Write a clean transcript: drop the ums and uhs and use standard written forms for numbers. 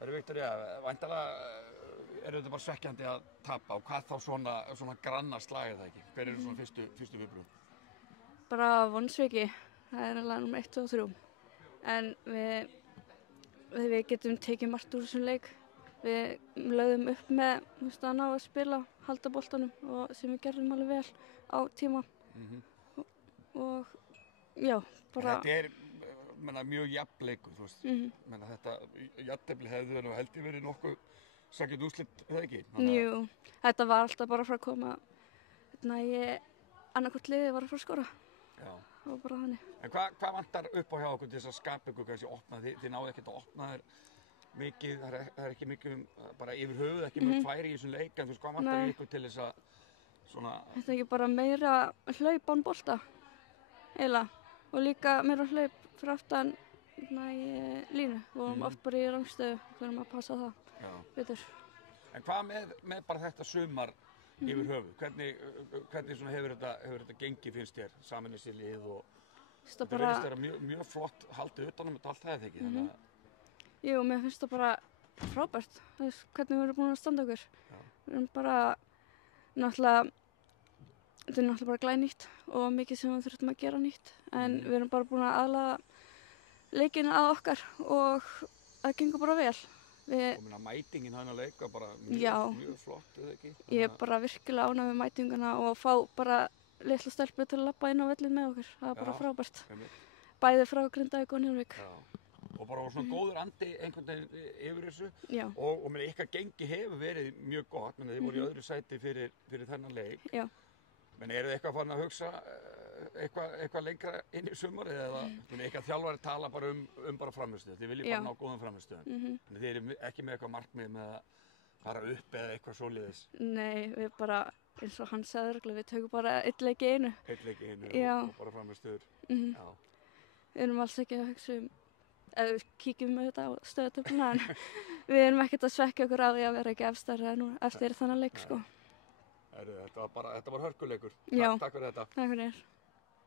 Viktoría, væntanlega þetta bara svekkjandi að tapa og hvað þá svona granna slag það ekki? Hver eru svona fyrstu viðbrögð? Bara vonsviki, það alveg númer 1 og 3. En við getum tekið margt úr þessum leik. Við lögðum upp með að ná að spila, halda boltanum og sem við gerðum alveg vel á tíma. Og já, bara... Þetta mjög jafn leikur, þú veist. Þetta jafntefli hefði verið og held ég verið nokkuð sakið úrslit, það ekki? Jú, þetta var alltaf bara frá að koma. Annarkvort liðið var að fara að skora. Já. Og bara þannig. En hvað vantar upp á hjá okkur til þess að skapa ykkur kannski opna? Þið náðu ekkert að opna þér mikið, það er ekki mikið bara yfir höfuð, ekki mjög færi í þessum leik, en þú veist, hvað vantar ykkur til þess að svona... Þetta er ekki bara meira hlaup án bolta, eiginlega. Og líka meira hlaup fyrir aftan línu. Við vorum oft bara í rangstöðu, við erum að passa það betur. En hvað með bara þetta sumar yfir höfuð? Hvernig svona hefur þetta gengið, finnst þér, sameinað sér lið og þetta verðist vera mjög flott haldið utan þetta allt það ekki? Jú, mér finnst það bara frábært, hvernig við erum búin að standa okkur. Við erum bara, þetta er náttúrulega bara glænýtt og mikið sem við þurfum að gera nýtt. En við erum bara búin að aðlaga leikina að okkar og það gengur bara vel. Og mætingin hann að leika bara mjög flott, eða ekki? Ég er bara virkilega ánægð með mætinguna og fá bara litla stelpu til að labba inn á vellinn með okkur. Það er bara frábært. Bæði frá Grindavík og Njarðvík. Og bara svona góður andi einhvern veginn yfir þessu. Já. Og ykkar gengi hefur verið mjög gott, þið voru í öðru sæti fyrir þennan leik. Já. Men eru þið eitthvað farin að hugsa eitthvað lengra inn í sumarið eða eitthvað þjálfari tala bara bara frammistöðu? Þið viljið bara ná góðum frammistöðum. Þið eru ekki með eitthvað markmið með að fara upp eða eitthvað svoleiðis? Nei, við bara, eins og hann sagði örugglega, við tökum bara einn leik í einu. Einn leik í einu og bara frammistöður. Já. Við erum alls ekki að hugsa eða við kíkjum auðvitað á stöðutöfluna en við erum ekkert að svekkja okkur á því að vera ekki efstari eftir þannig leik, sko. Þetta var hörkuleikur. Já. Takk fyrir þetta. Takk fyrir.